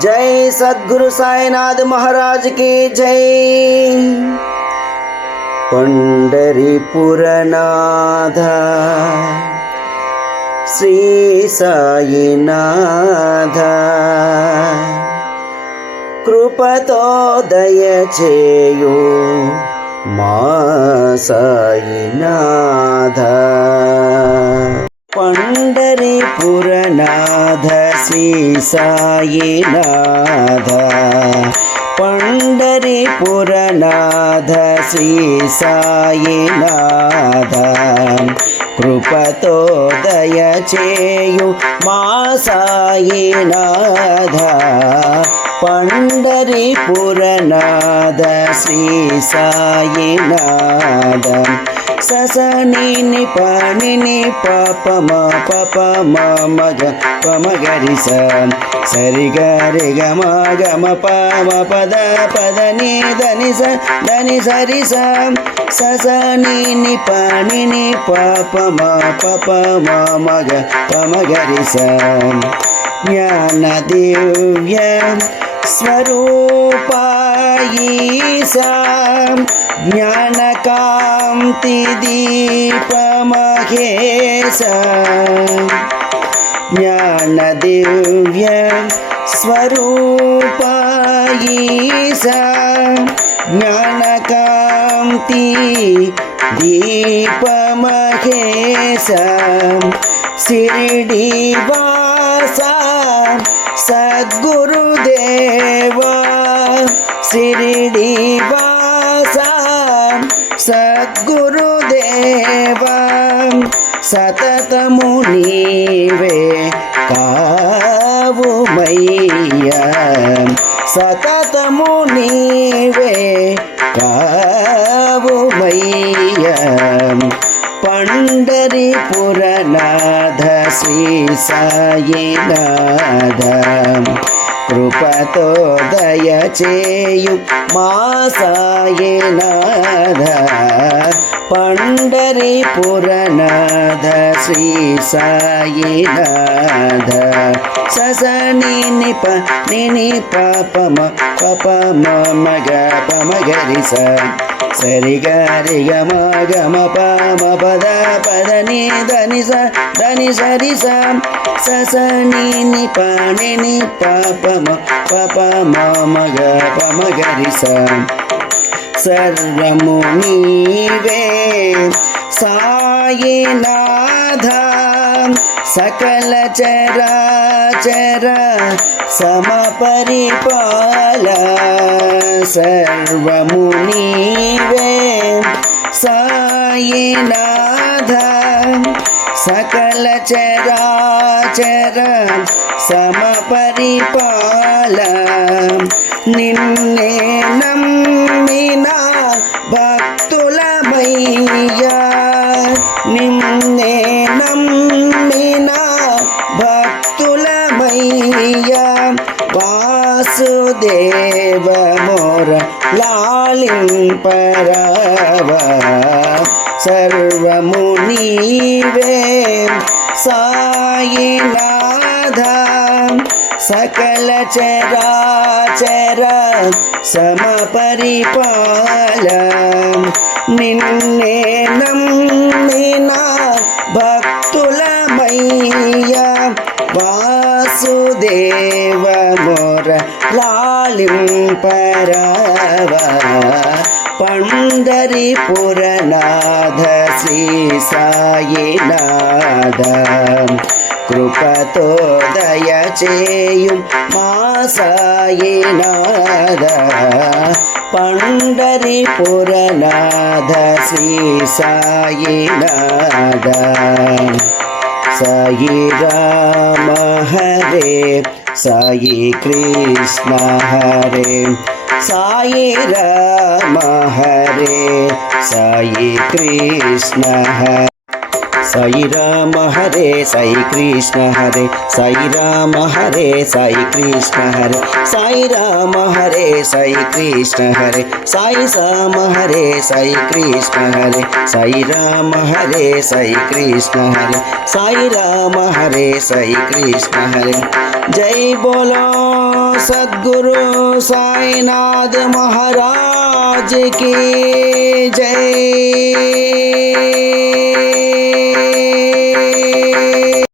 जय सद्गुरु साईनाथ महाराज की जय। पंढरीपुरनाथ श्री साईनाथ कृपतो दयचेयु मा साईनाथ। पंढरीपुरनाथ श्री साईनाथ, पंढरीपुरनाथ श्री साईनाथ कृपतो दयचेयु मा साईनाथ। पंढरीपुरनाथ श्री साईनाथ ससनि नि पनि नि पप म मग पम गरि स सरि गरि ग म प म पद पद नि దని सरि स ससनि नि पनि नि पप म मग पम गरि स। ज्ञान दिव्य स्वरूपा ईसा ज्ञानकांति दीप महेश। ज्ञान दिव्य स्वरूप ईसा ज्ञानकांति दीप महेश। शिरडी वासा सद्गुरुदेवा, शिरडी वासा सद्गुरुदेवा सततमु नीवे कावुमय्या, सततमु नीवे कावुमय्या। पंढरीपुरनाथ श्री साईनाथ कृपतो दयचेयु मा साईनाथ। पंढरीपुरनाथ श्री साईनाथ ससनि नि पनि पप म ग पम गरि स सरि गरि ग म प म पद पद नि దని सरि स ससनि नि पनि नि पप म ग पम गरि स। सर्वमु नीवे साईनाथ सकल चराचर समपरिपाल। सर्वमु नीवे साईनाथ सकल चराचर समपरिपाल। निन्ने नम्मिन भक्तुलमయ్యా, निन्ने नम्मिन भक्तुलमయ్యా। वासुदेव मोर लालिंपरावा, सर्वमु नीवे साईनाथ सकल चराचर समपरिपाल। निन्ने नम्मिन भक्तुलमయ్యా, वासुदेव मोर लालिंपरावा। पंढरीपुरनाथ श्री साईनाथ कृपतो दयचेयु मा साईनाथ। पंढरीपुरनाथ श्री साईनाथ। साई राम हरे साई कृष्ण हरे, साई राम हरे साई कृष्ण हरे। साई राम हरे साई कृष्ण हरे, साई राम हरे साई कृष्ण हरे, साई राम हरे साई कृष्ण हरे, साई राम हरे साई कृष्ण हरे, साई राम हरे साई कृष्ण हरे, साई राम हरे साई कृष्ण हरे। जय बोलो सद्गुरु साईनाथ महाराज की जय।